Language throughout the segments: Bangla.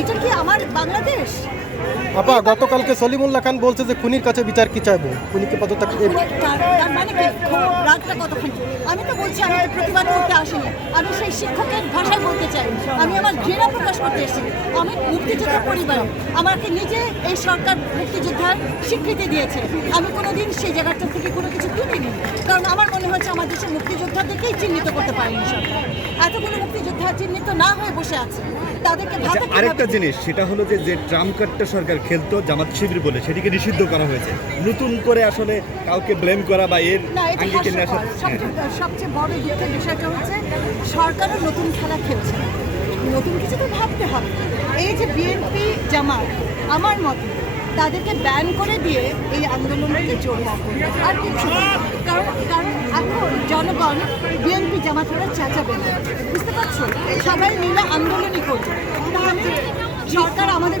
এটা কি আমার বাংলাদেশ? আপা গতকালকে সলিমুল্লাহ খান বলছে যে খুনির কাছে বিচার কি চাইব? খুনিকে পদত্যাগ মানে আমি তো বলছি আমি প্রতিবাদ করতে আসিনি। আমি সেই শিক্ষকের ভাষায় বলতে চাই। আমি আমার ঘৃণা প্রকাশ করতে এসেছি। আমি মুক্তিযোদ্ধা পরিবার। আমাকে নিজে এই সরকার মুক্তিযোদ্ধার স্বীকৃতি দিয়েছে। আমি কোনোদিন সেই জায়গাটা থেকে কোনো কিছু তুলিনি। কারণ আমার মনে হচ্ছে আমার দেশের মুক্তিযোদ্ধাদেরকেই চিহ্নিত করতে পারেনি সরকার। এতগুলো মুক্তিযোদ্ধা চিহ্নিত না হয়ে বসে আছে। তাদেরকে আচ্ছা ভাতা আরেকটা দেবে? জিনিস সেটা হলো যে যে ট্রাম্প কার্ডটা সরকার খেলতো জামাত শিবির বলে সেটিকে নিষিদ্ধ করা হয়েছে। নতুন করে আসলে কাউকে ব্লেম করা বা এর আঙ্গিকে। হ্যাঁ। সবচেয়ে বড় বিষয়টা হচ্ছে সরকারও নতুন খেলা খেলছে নতুন কিছু তো ভাবতে হবে। এই যে বিএনপি জামাত আমার মতে তাদেরকে ব্যান করে দিয়ে এই আন্দোলনকে জোরদার করবে আর কিছু কারণ কারণ এখন জনগণ বিএনপি জামাতেরা চেঁচাবে না। বুঝতে পারছ? সবাই মিলে আন্দোলনই করবে।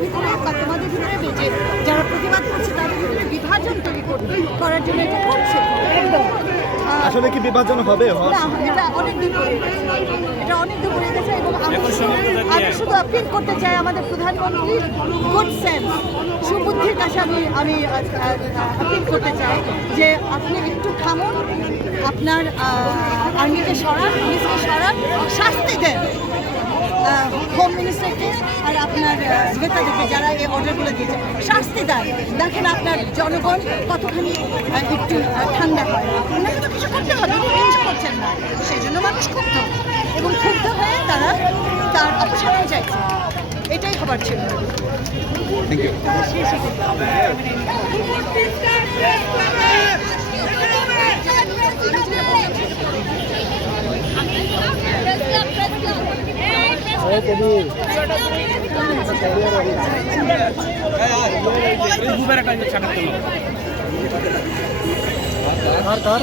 ভিতরে বা তোমাদের ভিতরে যে যারা প্রতিবাদ করছে তাদের ভিতরে বিভাজন তৈরি করার জন্য এটা করছে। আসলে কি বিভাজন হবে? এটা অনেক দূর এটা অনেক দূর করে গেছে এবং আমি আমি শুধু আপিল করতে চাই আমাদের প্রধানমন্ত্রী গুড সেন্স সুবুদ্ধির কাছে আমি আমি আপিল করতে চাই যে আপনি একটু থামুন আপনার আর্মিকে সরান পুলিশকে সরান শাস্তি দেন। আহ, নেতাদেরকে যারা এই অর্ডারগুলো দিয়েছে শাস্তি দেন দেখেন আপনার জনগণ কতখানি একটু ঠান্ডা হয়। ওনাকে তো কিছু করতে হবে কিছু করছেন না। সেই জন্য মানুষ ক্ষুব্ধ। এবং ক্ষুব্ধ হয়ে তারা তার অপসারণ চাইছে এটাই খবর ছিল। Thank you car car